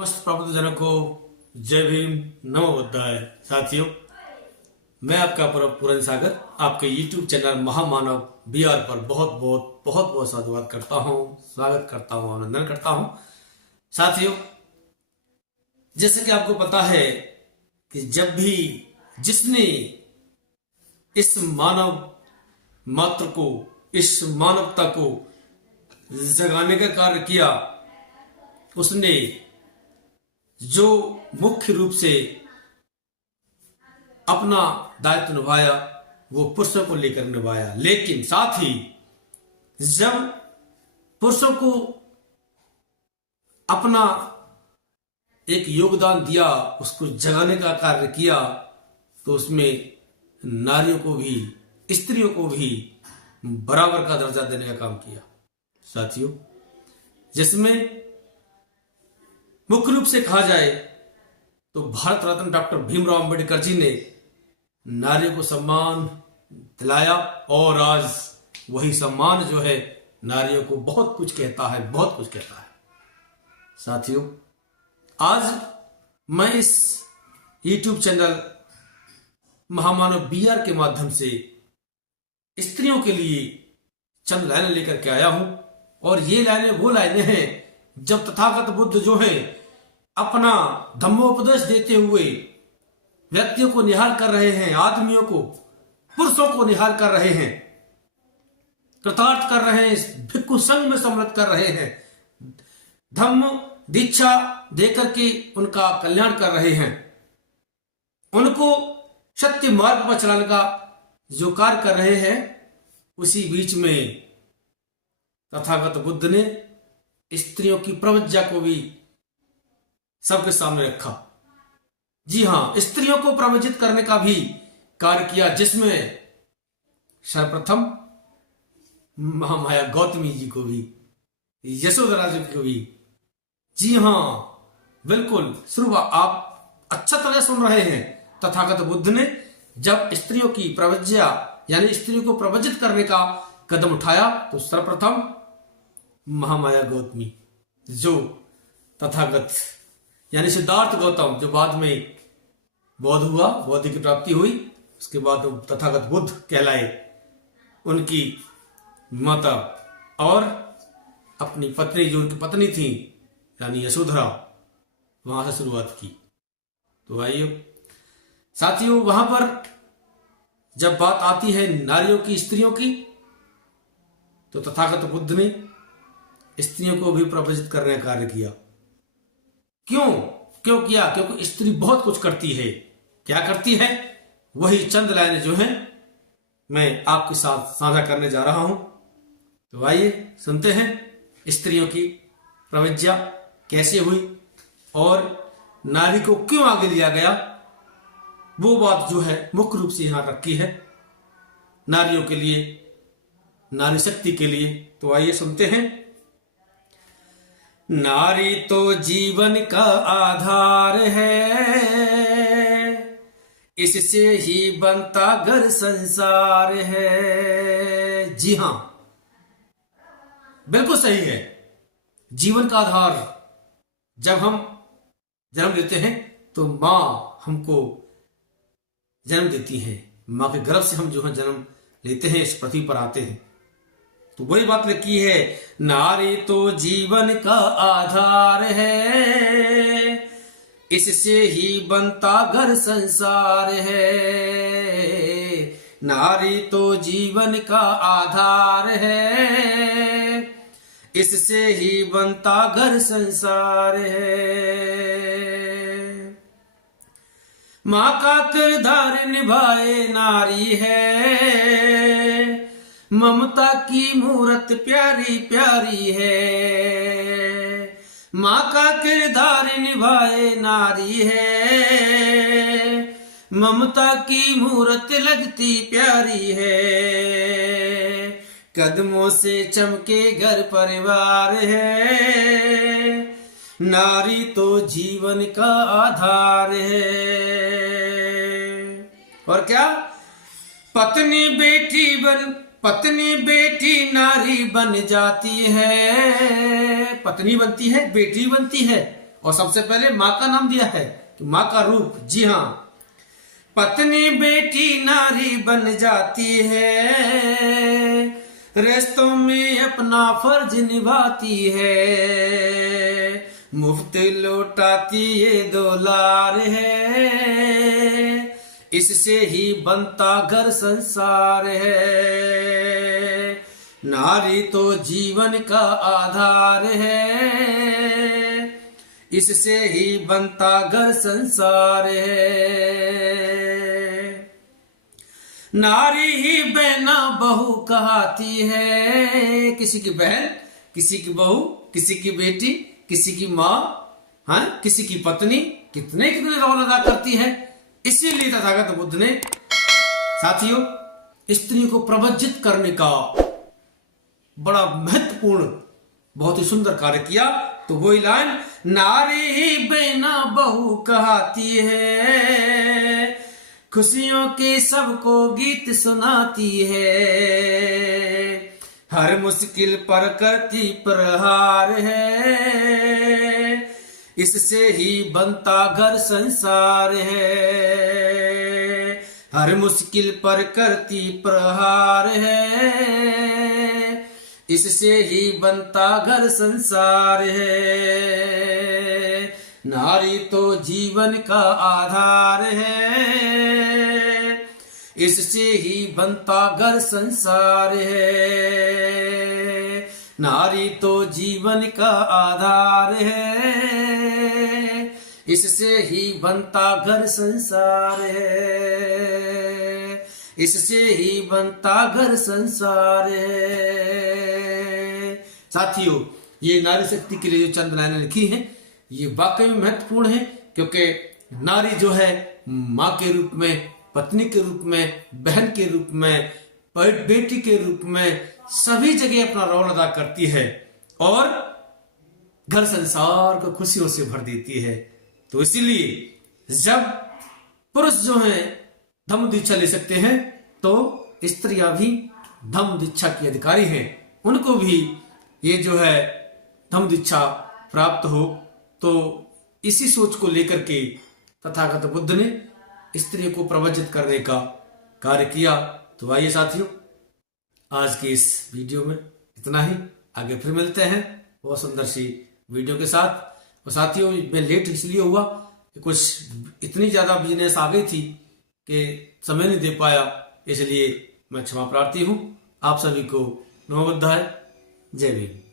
समस्त प्रबुद्धजनों को जय भीम, नमो बुद्धाय। साथियों, मैं आपका पूरन सागर आपके YouTube चैनल महामानव BR पर बहुत बहुत साधुवाद करता हूँ, स्वागत करता हूँ, अभिनंदन करता हूँ। साथियों, जैसे कि आपको पता है कि जब भी जिसने इस मानव मात्र को, इस मानवता को जगाने का कार्य किया, उसने जो मुख्य रूप से अपना दायित्व निभाया वो पुरुषों को लेकर निभाया। लेकिन साथ ही जब पुरुषों को अपना एक योगदान दिया, उसको जगाने का कार्य किया, तो उसमें नारियों को भी, स्त्रियों को भी बराबर का दर्जा देने का काम किया। साथियों, जिसमें मुख्य रूप से कहा जाए तो भारत रत्न डॉक्टर भीमराव अंबेडकर जी ने नारियों को सम्मान दिलाया और आज वही सम्मान जो है नारियों को बहुत कुछ कहता है, बहुत कुछ कहता है। साथियों, आज मैं इस YouTube चैनल महामानव BR के माध्यम से स्त्रियों के लिए चंद लाइनें लेकर के आया हूं। और ये लाइनें वो लाइनें हैं जब तथागत बुद्ध जो है अपना धम्मोपदेश देते हुए व्यक्तियों को निहाल कर रहे हैं, आदमियों को, पुरुषों को निहाल कर रहे हैं, कृतार्थ कर रहे हैं, भिक्षु संघ में सम्मिलित कर रहे हैं, धम्म दीक्षा देकर के उनका कल्याण कर रहे हैं, उनको सत्य मार्ग पर चलाने का जो कार्य कर रहे हैं, उसी बीच में तथागत बुद्ध ने स्त्रियों की प्रवज्जा को भी सबके सामने रखा। जी हां, स्त्रियों को प्रवजित करने का भी कार्य किया, जिसमें सर्वप्रथम महामाया गौतमी जी को भी, यशोधरा जी को भी। जी हां, बिल्कुल शुरुआत आप अच्छा तरह सुन रहे हैं। तथागत बुद्ध ने जब स्त्रियों की प्रवज्या यानी स्त्रियों को प्रवजित करने का कदम उठाया तो सर्वप्रथम महामाया गौतमी, जो तथागत यानी सिद्धार्थ गौतम, जो बाद में बौद्ध हुआ, बौद्ध की प्राप्ति हुई, उसके बाद तथागत बुद्ध कहलाए, उनकी माता और अपनी पत्नी, जो उनकी पत्नी थी यानी यशोधरा, वहां से शुरुआत की। तो आइए साथियों, वहां पर जब बात आती है नारियों की, स्त्रियों की, तो तथागत बुद्ध ने स्त्रियों को भी प्रवजित करने का कार्य किया। क्यों किया? क्योंकि स्त्री बहुत कुछ करती है। क्या करती है? वही चंद लाइनें जो हैं मैं आपके साथ साझा करने जा रहा हूं। तो आइए सुनते हैं स्त्रियों की प्रवज्या कैसे हुई और नारी को क्यों आगे लिया गया। वो बात जो है मुख्य रूप से यहां रखी है नारियों के लिए, नारी शक्ति के लिए। तो आइए सुनते हैं। नारी तो जीवन का आधार है, इससे ही बनता घर संसार है। जी हां, बिल्कुल सही है। जीवन का आधार, जब हम जन्म लेते हैं तो मां हमको जन्म देती है, मां के गर्भ से हम जो है जन्म लेते हैं, इस पृथ्वी पर आते हैं। तो वही बात लिखी है, नारी तो जीवन का आधार है, इससे ही बनता घर संसार है। नारी तो जीवन का आधार है, इससे ही बनता घर संसार है। मां का किरदार निभाए नारी है, ममता की मूरत प्यारी प्यारी है। मां का किरदार निभाए नारी है, ममता की मूरत लगती प्यारी है। कदमों से चमके घर परिवार है, नारी तो जीवन का आधार है। और क्या? पत्नी बेटी नारी बन जाती है, पत्नी बनती है, बेटी बनती है, और सबसे पहले माँ का नाम दिया है कि माँ का रूप। जी हाँ, पत्नी बेटी नारी बन जाती है, रिश्तों में अपना फर्ज निभाती है, मुफ्त लौटाती ये दुलार है, इससे ही बनता घर संसार है। नारी तो जीवन का आधार है, इससे ही बनता घर संसार है। नारी ही बहना बहू कहती है, किसी की बहन, किसी की बहू, किसी की बेटी, किसी की माँ, हाँ, किसी की पत्नी, कितने कितने रोल अदा करती है। इसीलिए तथागत बुद्ध ने साथियों स्त्री को प्रवज्जित करने का बड़ा महत्वपूर्ण, बहुत ही सुंदर कार्य किया। तो वही लाइन, नारी ही बहना बहू कहती है, खुशियों के सबको गीत सुनाती है, हर मुश्किल पर करती प्रहार है, इससे ही बनता घर संसार है। हर मुश्किल पर करती प्रहार है, इससे ही बनता घर संसार है। नारी तो जीवन का आधार है, इससे ही बनता घर संसार है। नारी तो जीवन का आधार है, इससे ही बनता घर संसार है, इससे ही बनता घर संसार है। साथियों, ये नारी शक्ति के लिए जो चंद लाइनें लिखी हैं ये वाकई में महत्वपूर्ण है, क्योंकि नारी जो है माँ के रूप में, पत्नी के रूप में, बहन के रूप में, बेटी के रूप में सभी जगह अपना रोल अदा करती है और घर संसार को खुशियों से भर देती है। तो इसीलिए जब पुरुष जो हैं धम्म दीक्षा ले सकते हैं तो स्त्रियां भी धम्म दीक्षा की अधिकारी हैं, उनको भी ये जो है धम्म दीक्षा प्राप्त हो। तो इसी सोच को लेकर के तथागत बुद्ध ने स्त्रियों को प्रवज्जित करने का कार्य किया। तो आइए साथियों, आज की इस वीडियो में इतना ही, आगे फिर मिलते हैं बहुत सुंदर सी वीडियो के साथ। और साथियों, मैं लेट इसलिए हुआ कि कुछ इतनी ज्यादा बिजनेस आ गई थी कि समय नहीं दे पाया, इसलिए मैं क्षमा प्रार्थी हूं। आप सभी को नमो बुद्धाय, जय भीम।